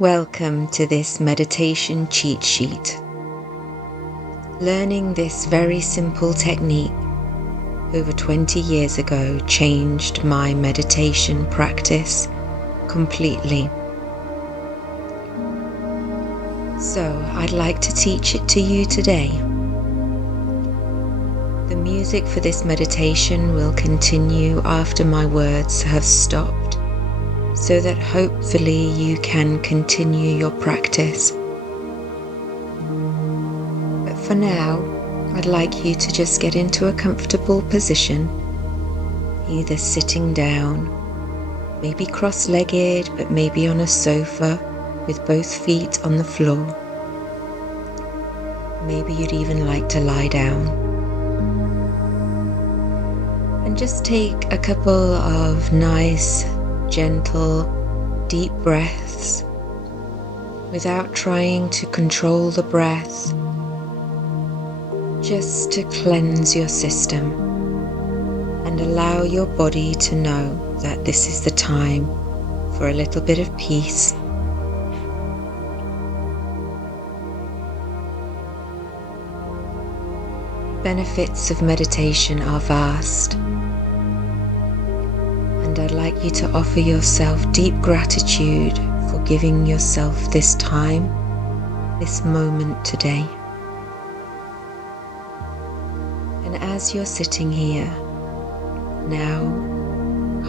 Welcome to this meditation cheat sheet. Learning this very simple technique over 20 years ago changed my meditation practice completely. So I'd like to teach it to you today. The music for this meditation will continue after my words have stopped, so that hopefully you can continue your practice. But for now, I'd like you to just get into a comfortable position, either sitting down, maybe cross-legged, but maybe on a sofa with both feet on the floor. Maybe you'd even like to lie down. And just take a couple of nice, gentle, deep breaths without trying to control the breath, just to cleanse your system and allow your body to know that this is the time for a little bit of peace. Benefits of meditation are vast, and I'd like you to offer yourself deep gratitude for giving yourself this time, this moment today. And as you're sitting here, now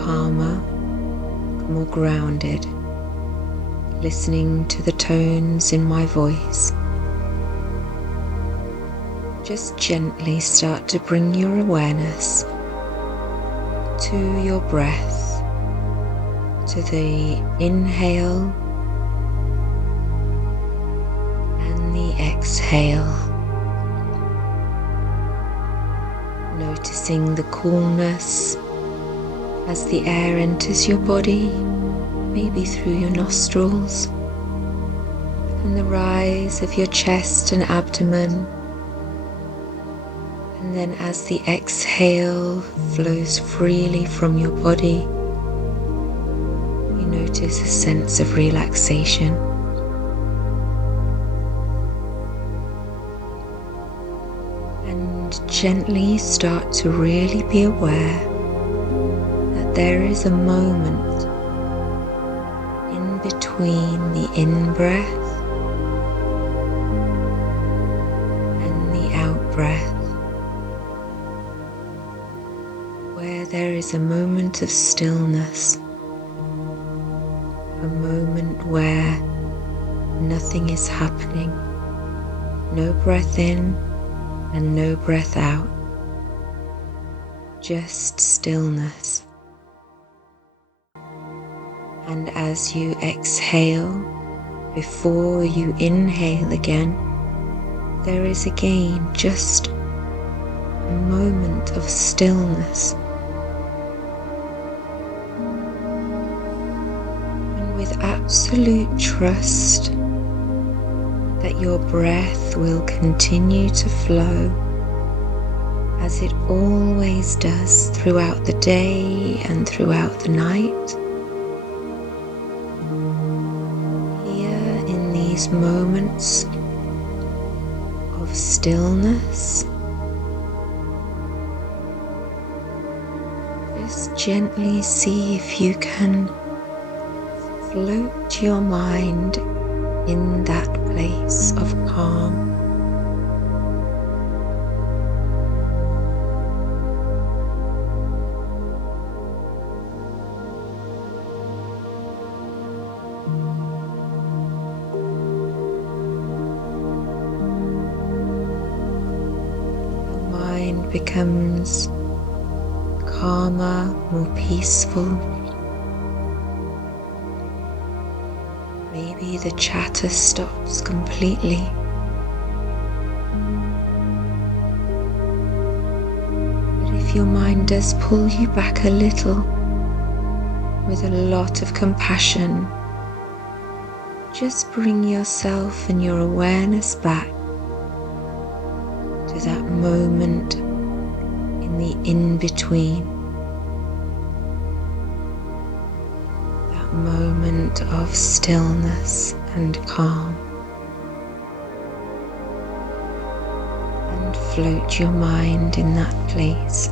calmer, more grounded, listening to the tones in my voice, just gently start to bring your awareness to your breath, to the inhale and the exhale, noticing the coolness as the air enters your body, maybe through your nostrils, and the rise of your chest and abdomen. And then as the exhale flows freely from your body, you notice a sense of relaxation. And gently start to really be aware that there is a moment in between the in-breath and the out-breath, where there is a moment of stillness, a moment where nothing is happening, no breath in and no breath out, just stillness. And as you exhale, before you inhale again, there is again just a moment of stillness. With absolute trust that your breath will continue to flow as it always does throughout the day and throughout the night. Here in these moments of stillness, just gently see if you can float your mind in that place of calm. Your mind becomes calmer, more peaceful. Maybe the chatter stops completely. But if your mind does pull you back a little, with a lot of compassion, just bring yourself and your awareness back to that moment in the in-between. moment of stillness and calm, and float your mind in that place.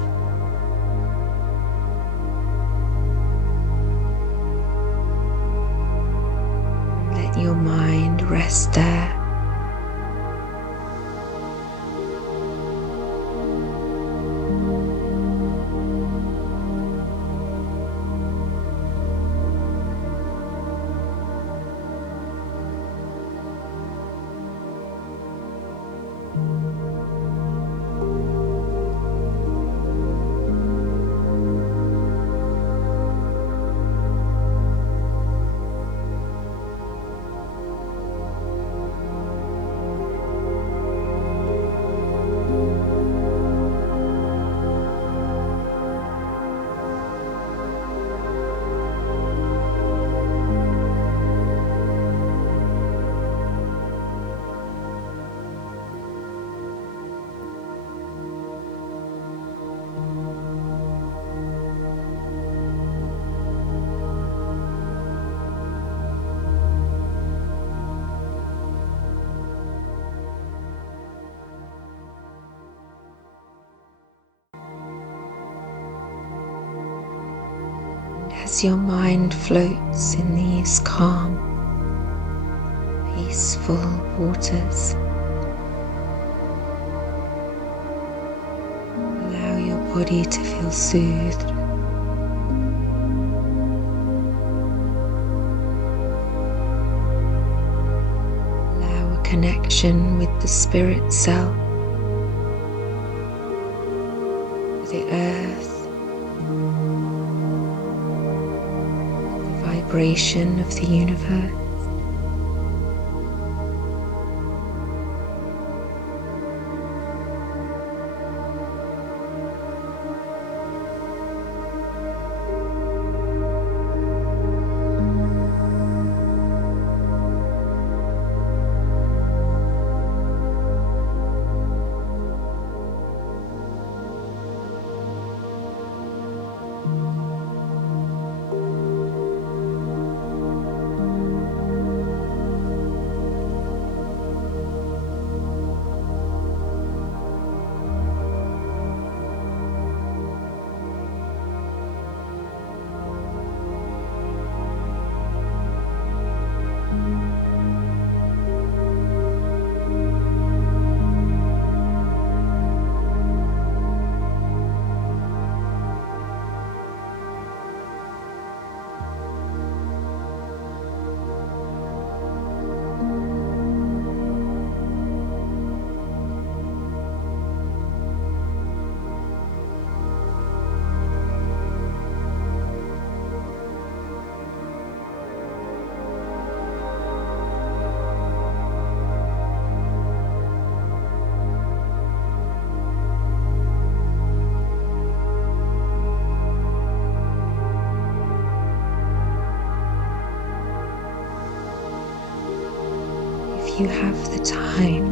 Let your mind rest there. As your mind floats in these calm, peaceful waters, allow your body to feel soothed. Allow a connection with the spirit self, with the earth, vibration of the universe. If you have the time,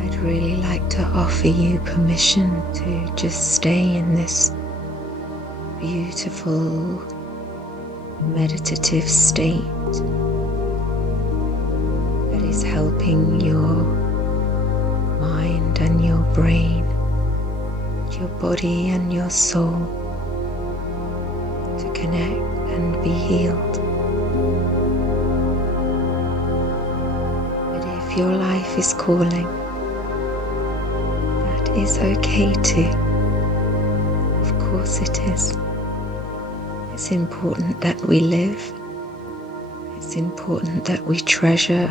I'd really like to offer you permission to just stay in this beautiful meditative state that is helping your mind and your brain, your body and your soul to connect and be healed. But if your life is calling, that is okay too. Of course it is. It's important that we live. It's important that we treasure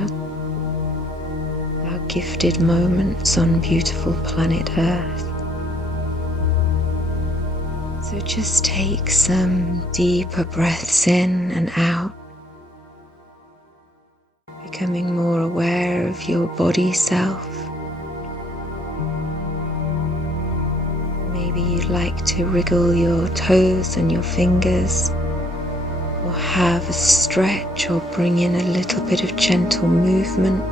our gifted moments on beautiful planet Earth. So just take some deeper breaths in and out, becoming more aware of your body self. Maybe you'd like to wriggle your toes and your fingers, or have a stretch, or bring in a little bit of gentle movement.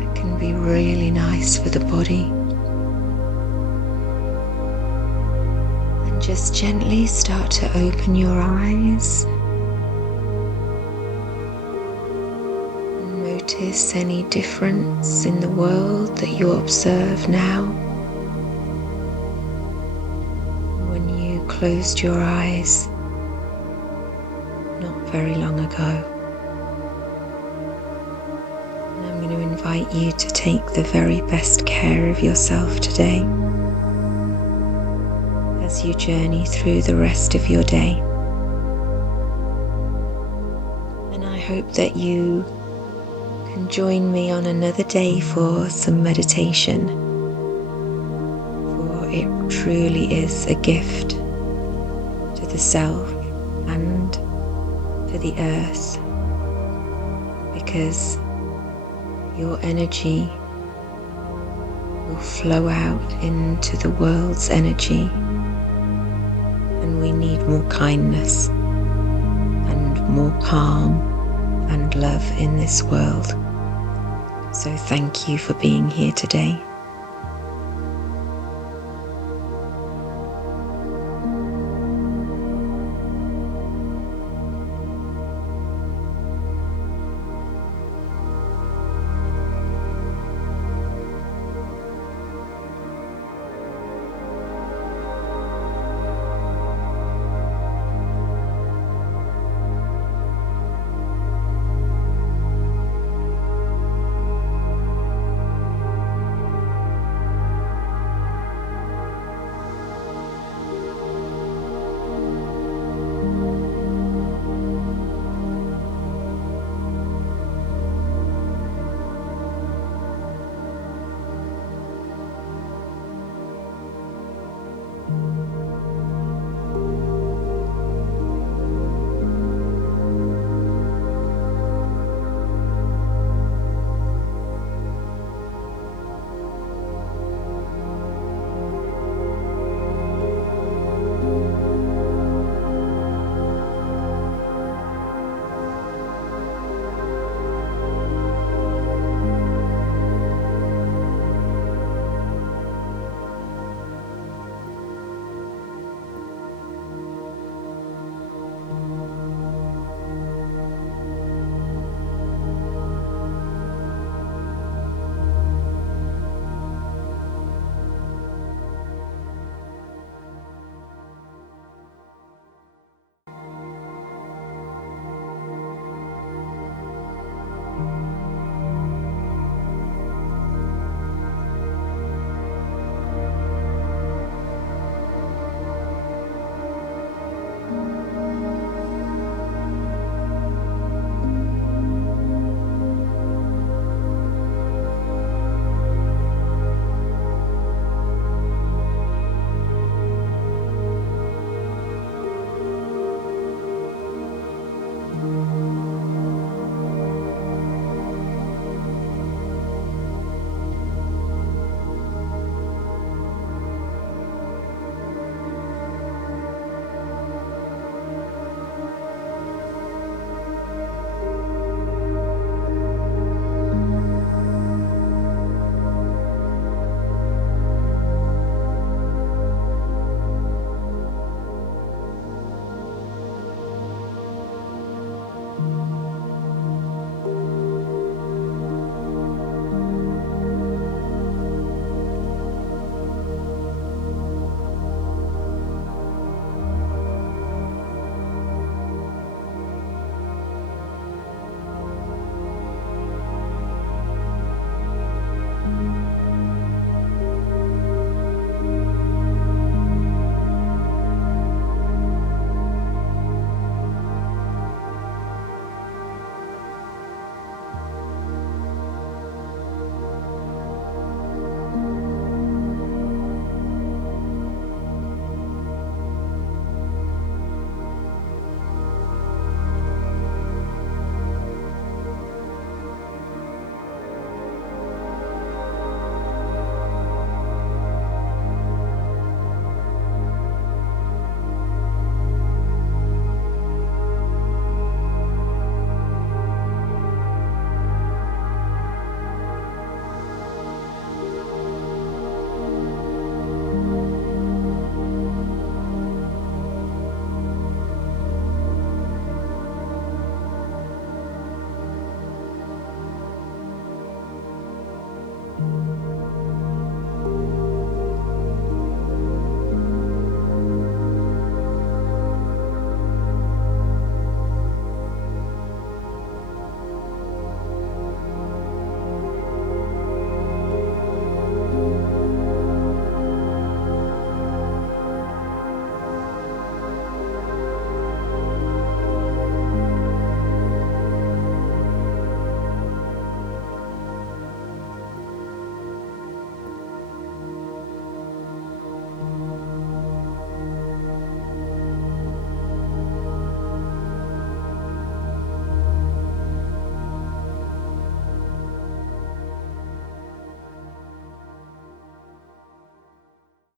That can be really nice for the body. And just gently start to open your eyes. Notice any difference in the world that you observe now. When you closed your eyes not very long ago. And I'm going to invite you to take the very best care of yourself today as you journey through the rest of your day. And I hope that you can join me on another day for some meditation, for it truly is a gift to the self and to the earth, because your energy will flow out into the world's energy, and we need more kindness and more calm and love in this world. So thank you for being here today.